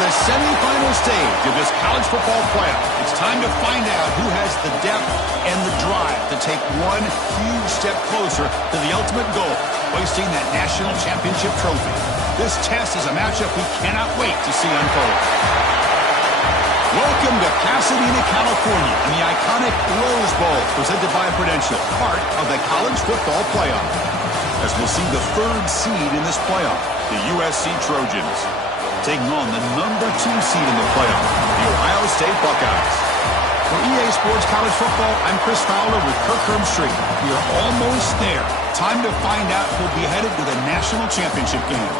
the semifinal stage of this college football playoff. It's time to find out who has the depth and the drive to take one huge step closer to the ultimate goal, hoisting that national championship trophy. This test is a matchup we cannot wait to see unfold. Welcome to Pasadena, California, and the iconic Rose Bowl, presented by Prudential, part of the college football playoff. As we'll see the third seed in this playoff, the USC Trojans, taking on the number 2 seed in the playoff, the Ohio State Buckeyes. For EA Sports College Football, I'm Chris Fowler with Kirk Herbstreit. We are almost there. Time to find out who'll be headed to the national championship game.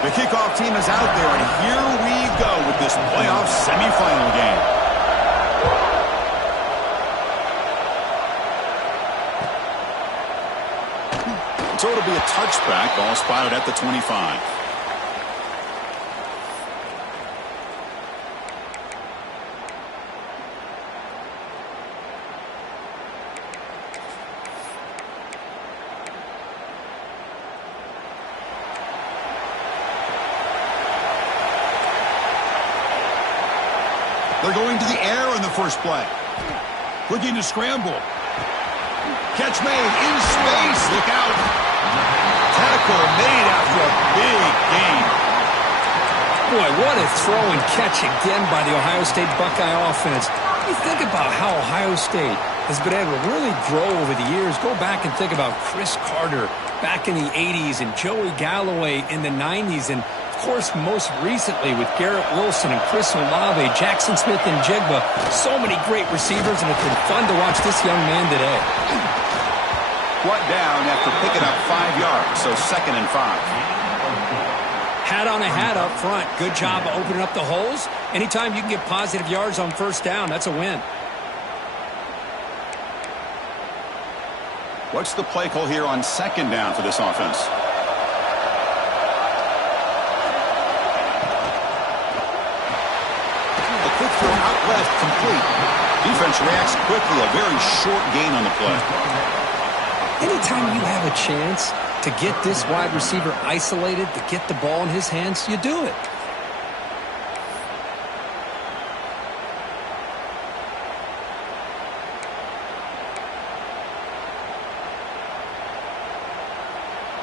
The kickoff team is out there, and here we go with this playoff semifinal game. So it'll be a touchback, ball spotted at the 25. They're going to the air on the first play. Looking to scramble. Catch made in space. Look out. Tackle made after a big gain. Boy, what a throw and catch again by the Ohio State Buckeye offense. You think about how Ohio State has been able to really grow over the years. Go back and think about Chris Carter back in the 80s and Joey Galloway in the 90s, and of course, most recently with Garrett Wilson and Chris Olave, Jackson Smith and Jigba. So many great receivers, and it's been fun to watch this young man today. Brought down after picking up 5 yards, so 2nd and 5. Hat on a hat up front. Good job of opening up the holes. Anytime you can get positive yards on first down, that's a win. What's the play call here on 2nd down for this offense? Quick throw out left, complete. Defense reacts quickly, a very short gain on the play. Anytime you have a chance to get this wide receiver isolated, to get the ball in his hands, you do it.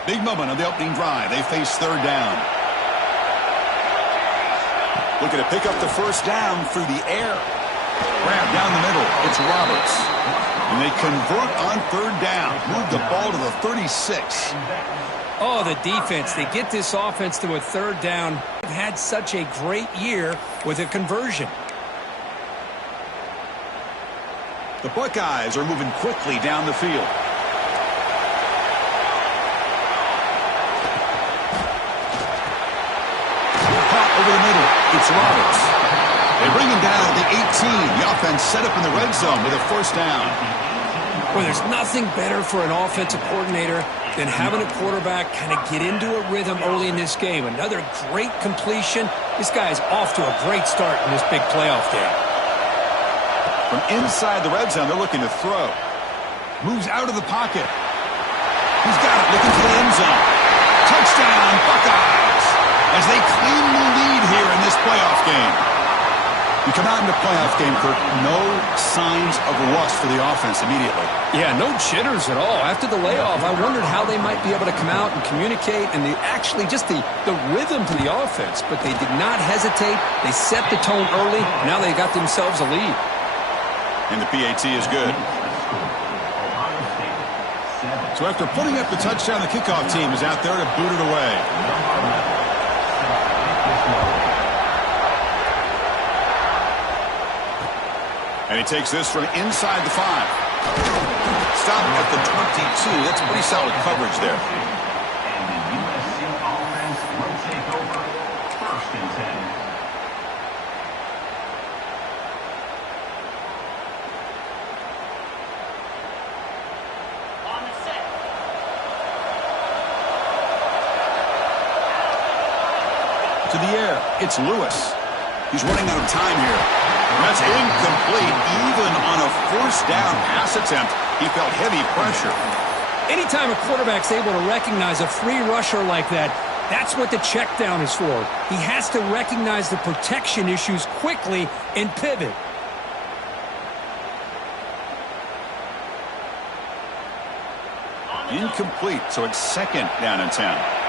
Big moment on the opening drive. They face 3rd down. Looking to pick up the first down through the air. Grab down the middle. It's Roberts. And they convert on 3rd down. Move the ball to the 36. Oh, the defense. They get this offense to a 3rd down. They've had such a great year with a conversion. The Buckeyes are moving quickly down the field. Over the middle, it's Roberts. They bring him down at the 18. The offense set up in the red zone with a 1st down. Well, there's nothing better for an offensive coordinator than having a quarterback kind of get into a rhythm early in this game. Another great completion. This guy's off to a great start in this big playoff game. From inside the red zone, they're looking to throw. Moves out of the pocket. He's got it, looking for the end zone. Touchdown, Buckeyes! As they claim the lead here in this playoff game. You come out in the playoff game, Kirk, no signs of rust for the offense immediately. Yeah, no jitters at all. After the layoff, I wondered how they might be able to come out and communicate, and actually just the rhythm to the offense. But they did not hesitate. They set the tone early. Now they got themselves a lead. And the PAT is good. So after putting up the touchdown, the kickoff team is out there to boot it away. And he takes this from inside the 5. Stopping at the 22. That's pretty solid coverage there. And the USC offense will take over 1st and 10. On the set. To the air, it's Lewis. He's running out of time here. That's incomplete. Even on a first down pass attempt, he felt heavy pressure. Anytime a quarterback's able to recognize a free rusher like that, that's what the check down is for. He has to recognize the protection issues quickly and pivot. Incomplete, so it's second down and 10.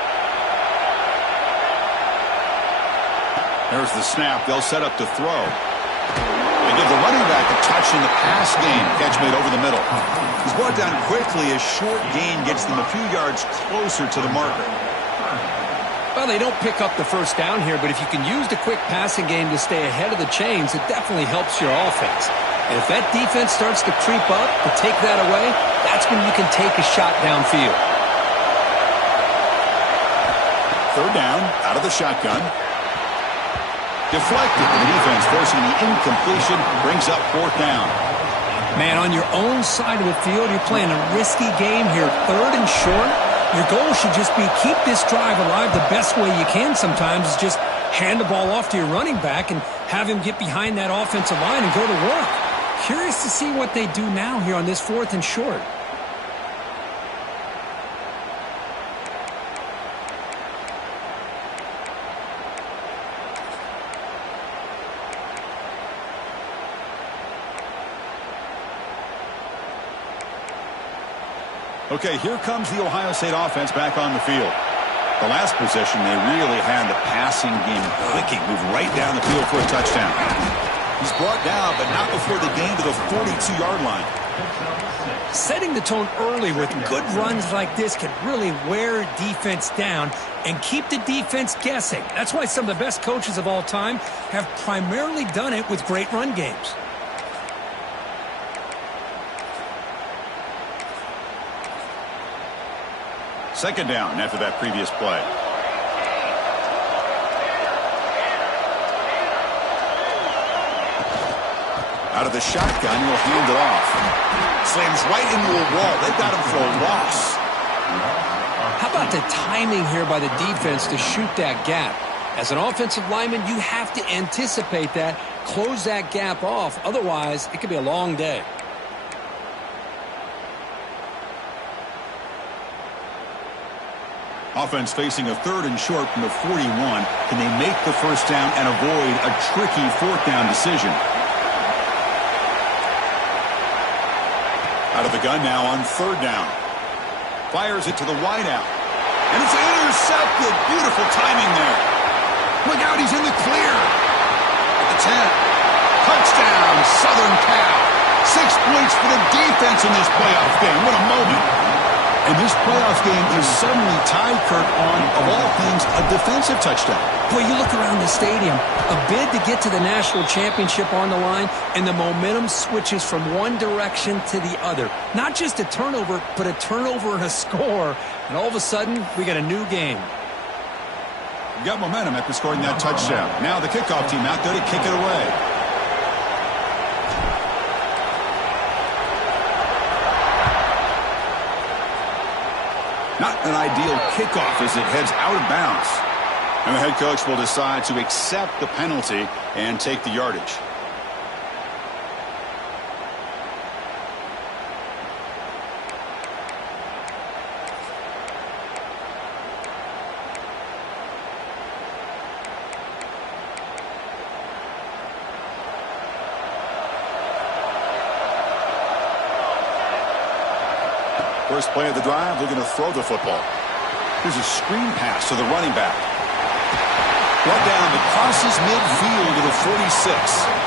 There's the snap. They'll set up to throw. They give the running back a touch in the pass game. Catch made over the middle. He's brought down quickly. A short gain gets them a few yards closer to the marker. Well, they don't pick up the first down here, but if you can use the quick passing game to stay ahead of the chains, it definitely helps your offense. And if that defense starts to creep up to take that away, that's when you can take a shot downfield. Third down, out of the shotgun. Deflected, and the defense forcing the incompletion, brings up fourth down. Man, on your own side of the field, you're playing a risky game here. Third and short, your goal should just be keep this drive alive the best way you can sometimes is just hand the ball off to your running back and have him get behind that offensive line and go to work. Curious to see what they do now here on this fourth and short. Okay, here comes the Ohio State offense back on the field. The last possession, they really had the passing game clicking, moved right down the field for a touchdown. He's brought down, but not before the gain to the 42-yard line. Setting the tone early with good runs like this can really wear defense down and keep the defense guessing. That's why some of the best coaches of all time have primarily done it with great run games. Second down after that previous play. Out of the shotgun, he'll hand it off. Slams right into a wall. They've got him for a loss. How about the timing here by the defense to shoot that gap? As an offensive lineman, you have to anticipate that, close that gap off. Otherwise, it could be a long day. Offense facing a third and short from the 41. Can they make the first down and avoid a tricky fourth down decision? Out of the gun now on third down. Fires it to the wideout. And it's intercepted. Beautiful timing there. Look out, he's in the clear. At the 10. Touchdown, Southern Cal. 6 points for the defense in this playoff game. What a moment. And this playoff game is suddenly tied, Kurt, on, of all things, a defensive touchdown. Boy, you look around the stadium, a bid to get to the national championship on the line, and the momentum switches from one direction to the other. Not just a turnover, but a turnover and a score. And all of a sudden, we got a new game. Got momentum after scoring that touchdown. Now the kickoff team out there to kick it away. Not an ideal kickoff as it heads out of bounds. And the head coach will decide to accept the penalty and take the yardage. First play of the drive, they're going to throw the football. Here's a screen pass to the running back. Brought down, but crosses midfield to the 46.